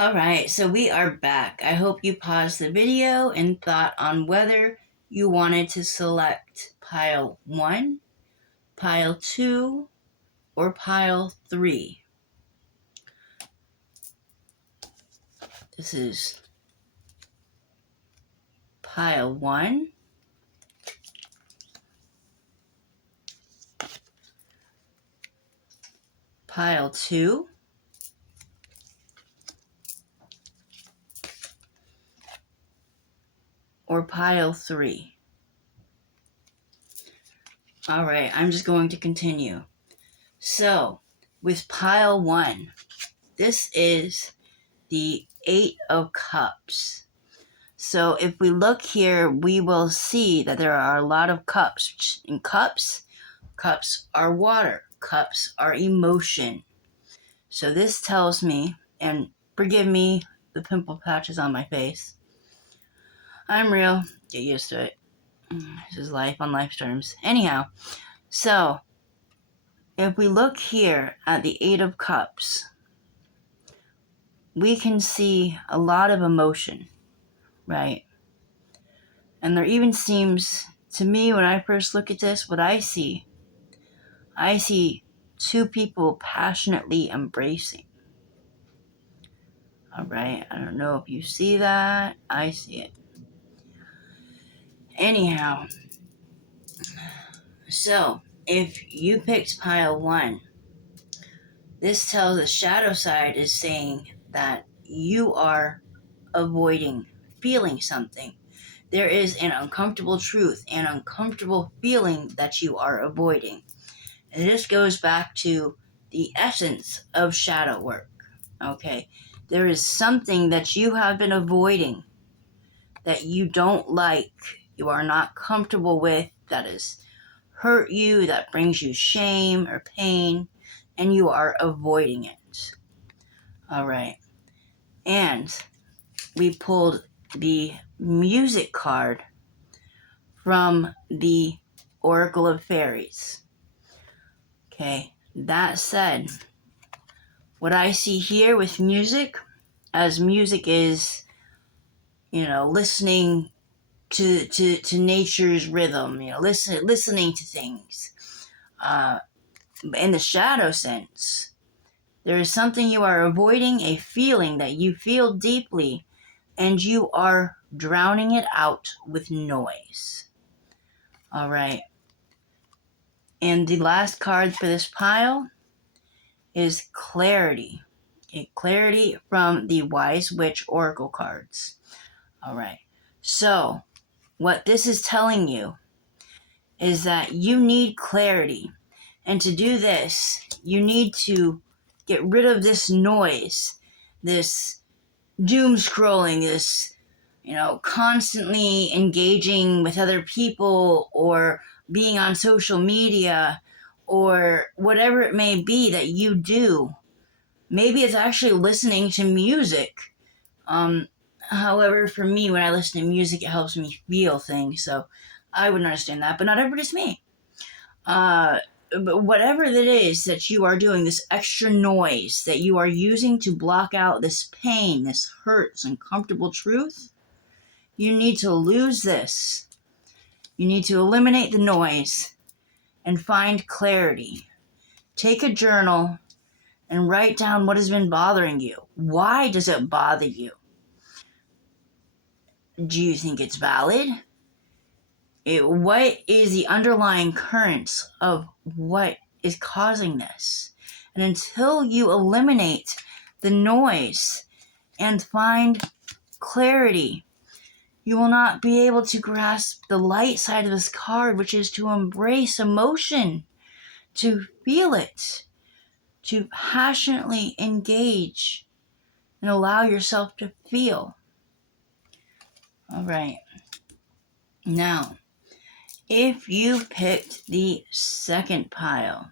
All right, so we are back. I hope you paused the video and thought on whether you wanted to select pile 1, pile 2, or pile 3. This is pile 1, pile 2, or pile 3. All right, I'm just going to continue. So, with pile 1, this is the 8 of Cups. So if we look here, we will see that there are a lot of cups. In cups are water. Cups are emotion. So this tells me, and forgive me the pimple patches on my face. I'm real. Get used to it. This is life on life's terms. Anyhow, so if we look here at the 8 of Cups, we can see a lot of emotion, right? And there even seems, to me, when I first look at this, what I see two people passionately embracing. All right, I don't know if you see that. I see it. Anyhow, so if you picked pile 1, this tells the shadow side is saying that you are avoiding feeling something. There is an uncomfortable truth, an uncomfortable feeling that you are avoiding. And this goes back to the essence of shadow work. Okay, there is something that you have been avoiding, that you don't like, you are not comfortable with, that has hurt you, that brings you shame or pain, and you are avoiding it. All right. And we pulled the music card from the Oracle of Fairies. Okay, that said, what I see here with music, as music is, listening to nature's rhythm, listening to things. In the shadow sense, there is something you are avoiding, a feeling that you feel deeply, and you are drowning it out with noise. All right. And the last card for this pile is clarity. Okay, clarity from the Wise Witch Oracle cards. All right. So, what this is telling you is that you need clarity. And to do this, you need to get rid of this noise, this doom scrolling, this, constantly engaging with other people or being on social media or whatever it may be that you do. Maybe it's actually listening to music. However, for me, when I listen to music, it helps me feel things. So I wouldn't understand that, but not everybody's me. But whatever it is that you are doing, this extra noise that you are using to block out this pain, this hurt, this uncomfortable truth, you need to lose this. You need to eliminate the noise and find clarity. Take a journal and write down what has been bothering you. Why does it bother you? Do you think it's valid? What is the underlying currents of what is causing this? And until you eliminate the noise and find clarity, you will not be able to grasp the light side of this card, which is to embrace emotion, to feel it, to passionately engage and allow yourself to feel. All right. Now, if you picked the second pile,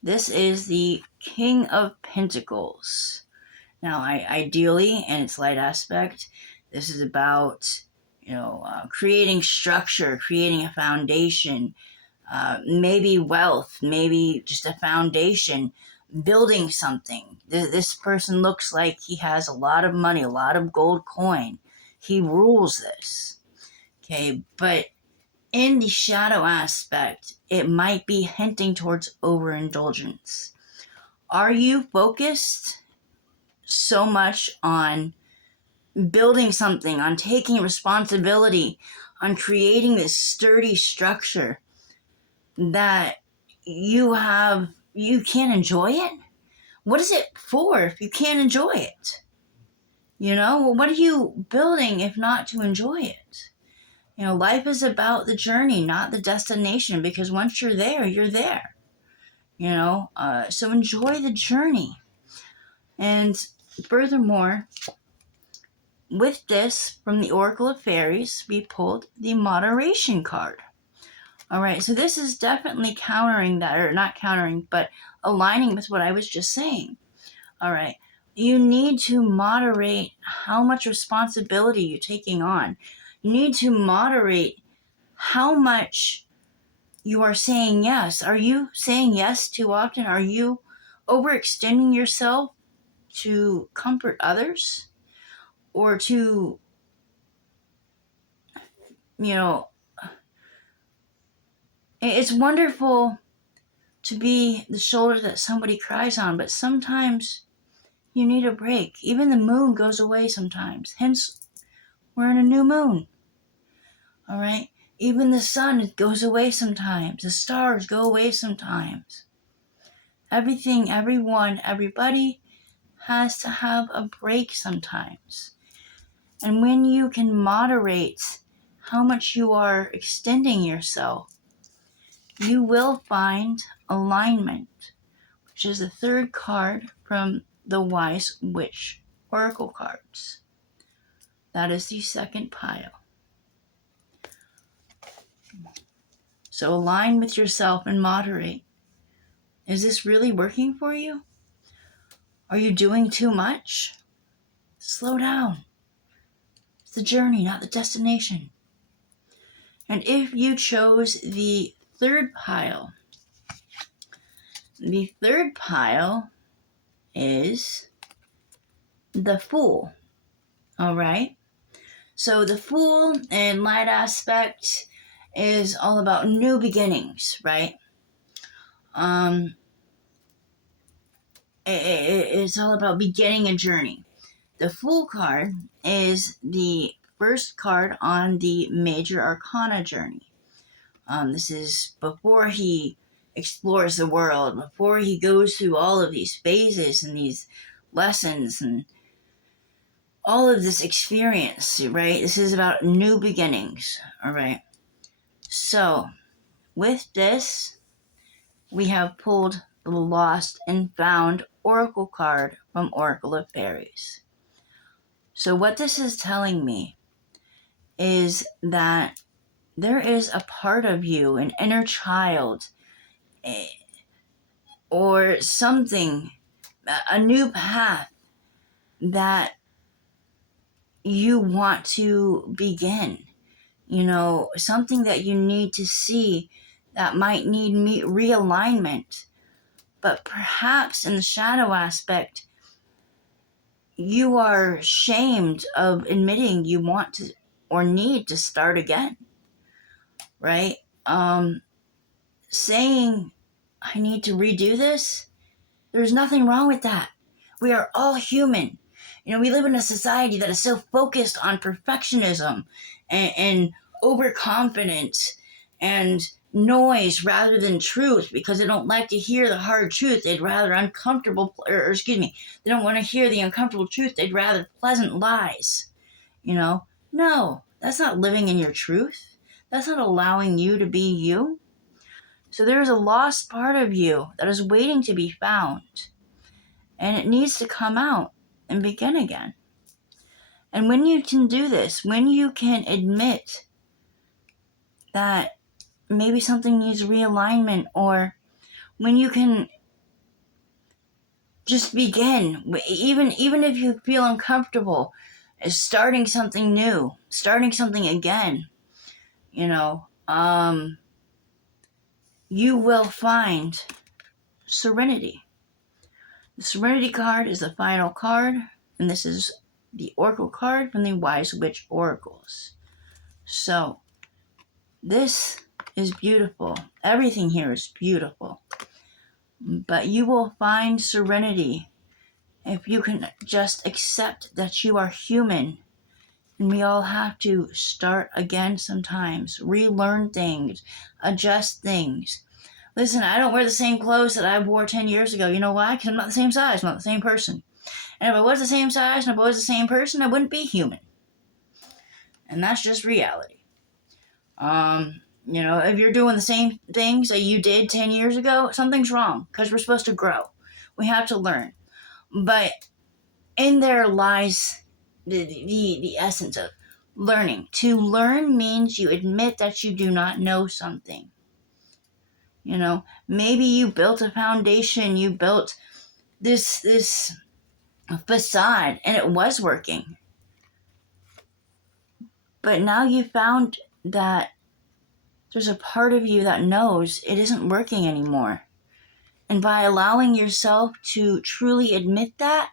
this is the King of Pentacles. Now, ideally, in its light aspect, this is about, creating structure, creating a foundation, maybe wealth, maybe just a foundation, building something. This person looks like he has a lot of money, a lot of gold coin. He rules this. Okay, but in the shadow aspect, it might be hinting towards overindulgence. Are you focused so much on building something, on taking responsibility, on creating this sturdy structure that you can't enjoy it? What is it for if you can't enjoy it? What are you building if not to enjoy it? Life is about the journey, not the destination, because once you're there, you're there. So enjoy the journey. And furthermore, with this, from the Oracle of Fairies, we pulled the Moderation card. All right, so this is definitely countering that, or not countering, but aligning with what I was just saying. All right, you need to moderate how much responsibility you're taking on. You need to moderate how much you are saying yes. Are you saying yes too often? Are you overextending yourself to comfort others? Or to, it's wonderful to be the shoulder that somebody cries on, but sometimes you need a break. Even the moon goes away sometimes. Hence, we're in a new moon. All right? Even the sun goes away sometimes. The stars go away sometimes. Everything, everyone, everybody has to have a break sometimes. And when you can moderate how much you are extending yourself, you will find alignment, which is the third card from the Wise Witch Oracle cards. That is the second pile. So align with yourself and moderate. Is this really working for you? Are you doing too much? Slow down. It's the journey, not the destination. And if you chose the third pile is the Fool. All right? So the Fool in light aspect is all about new beginnings, right? It's all about beginning a journey. The Fool card is the first card on the Major Arcana journey. This is before he explores the world, before he goes through all of these phases and these lessons and all of this experience, right? This is about new beginnings, all right? So, with this, we have pulled the Lost and Found Oracle card from Oracle of Fairies. So what this is telling me is that there is a part of you, an inner child, or something, a new path that you want to begin. Something that you need to see that might need realignment. But perhaps in the shadow aspect, you are ashamed of admitting you want to or need to start again, right? Saying, I need to redo this, there's nothing wrong with that. We are all human. We live in a society that is so focused on perfectionism and overconfidence and noise rather than truth, because they don't like to hear the hard truth. They'd rather they don't want to hear the uncomfortable truth. They'd rather pleasant lies. No, that's not living in your truth. That's not allowing you to be you. So there is a lost part of you that is waiting to be found. And it needs to come out and begin again. And when you can do this, when you can admit that maybe something needs realignment, or when you can just begin, even if you feel uncomfortable, starting something new, starting something again, you will find serenity. The Serenity card is the final card, and this is the Oracle card from the Wise Witch Oracles. So, this is beautiful. Everything here is beautiful. But you will find serenity if you can just accept that you are human. And we all have to start again sometimes, relearn things, adjust things. Listen, I don't wear the same clothes that I wore 10 years ago. You know why? Because I'm not the same size, I'm not the same person. And if I was the same size and if I was the same person, I wouldn't be human. And that's just reality. If you're doing the same things that you did 10 years ago, something's wrong because we're supposed to grow. We have to learn. But in there lies the essence of learning. To learn means you admit that you do not know something. Maybe you built a foundation, you built this facade and it was working. But now you found that there's a part of you that knows it isn't working anymore. And by allowing yourself to truly admit that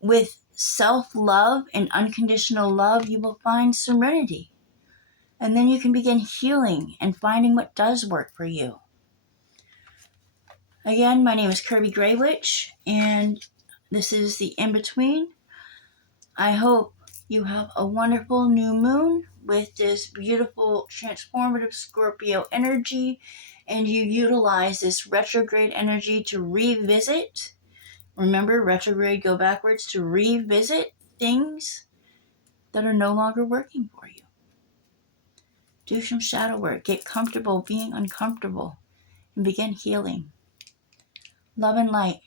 with self-love and unconditional love, you will find serenity. And then you can begin healing and finding what does work for you. Again, my name is Kirby Grey Witch, and this is the In-Between. I hope you have a wonderful new moon with this beautiful transformative Scorpio energy, and you utilize this retrograde energy to revisit. Remember, retrograde, go backwards, to revisit things that are no longer working for you. Do some shadow work. Get comfortable being uncomfortable and begin healing. Love and light.